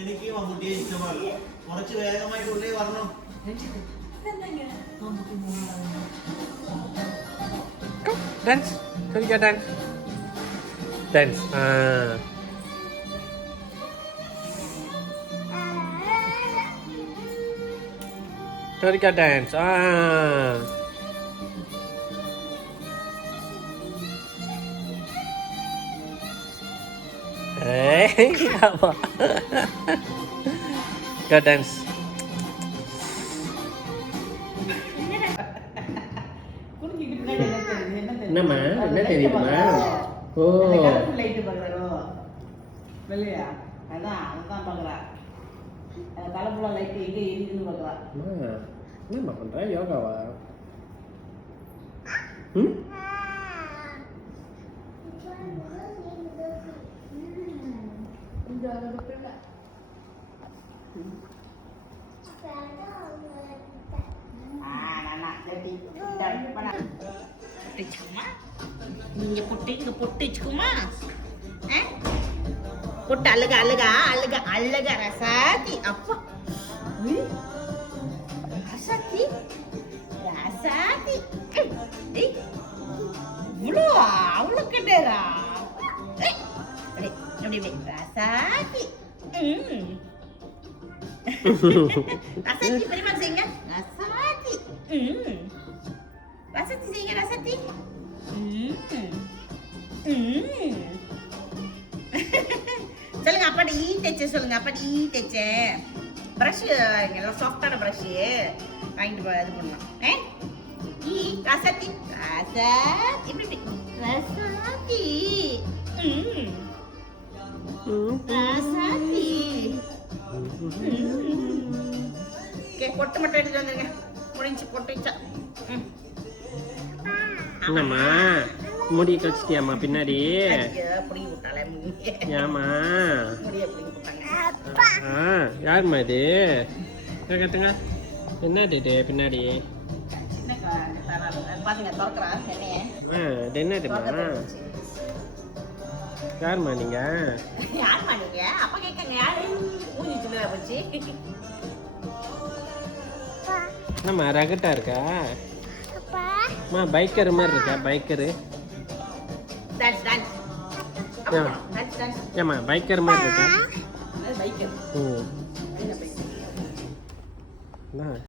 എനിക്ക് മമ്മൂട്ടിയെ ഇഷ്ടമാണ്. കുറച്ച് വേഗമായിട്ട് ഉള്ളേ പറഞ്ഞു. ഡാൻസ് കളിക്കാം. ഡാൻസ് ഡാൻസ് കളിക്കാം. Dance apa? Go dance. Nama, என்ன தெரியுமா? ஓ. லைட் பாக்குறாரோ? வெள்ளையா? அதான் பாக்குறா. கலர்ஃபுல்லா லைட் எங்க எரியுதுன்னு பாக்குறா. என்ன பண்ற? யோகாவா? நீங்க பொட்டிச்சுக்குமா பொட்டு அழகா அழகா அழகா அழகா ரசாத்தி அப்பா ரசாத்தி ரசாத்தி இவ்வளோ அவ்வளோ கிட்டேரா ரசாத்தி ரசாத்தி பெரியமா செய்யுங்க ரசாத்தி ரசாத்தி செய்யுங்க ரசாத்தி சொல்லுங்க அப்பாடி ஈ தைச்ச சொல்லுங்க அப்பாடி ஈ தைச்ச ப்ரஷ் எல்லாம் சாஃப்டான ப்ரஷ் வாங்கிட்டு இது பண்ணலாம் ஈ ரசாத்தி ரசாத்தி இப்படி ரசாத்தி ரசாத்தி பொட்டு மட்டும் எடுத்துட்டு வந்துருங்க முடிஞ்சு பொட்டுச்சா என்னம்மா முடி கழிச்சிட்டியாம்மா பின்னாடி? ஏமா யாரும்மா இது? கத்துங்க என்னது இது பின்னாடி? இது என்னதுமா? யாரும்மா நீங்க? என்னம்மா ரகட்டா இருக்கா? பைக்கர் மாதிரி இருக்கா? பைக்கரு ஏமா பைக்கர் மாதிரி இருக்கா?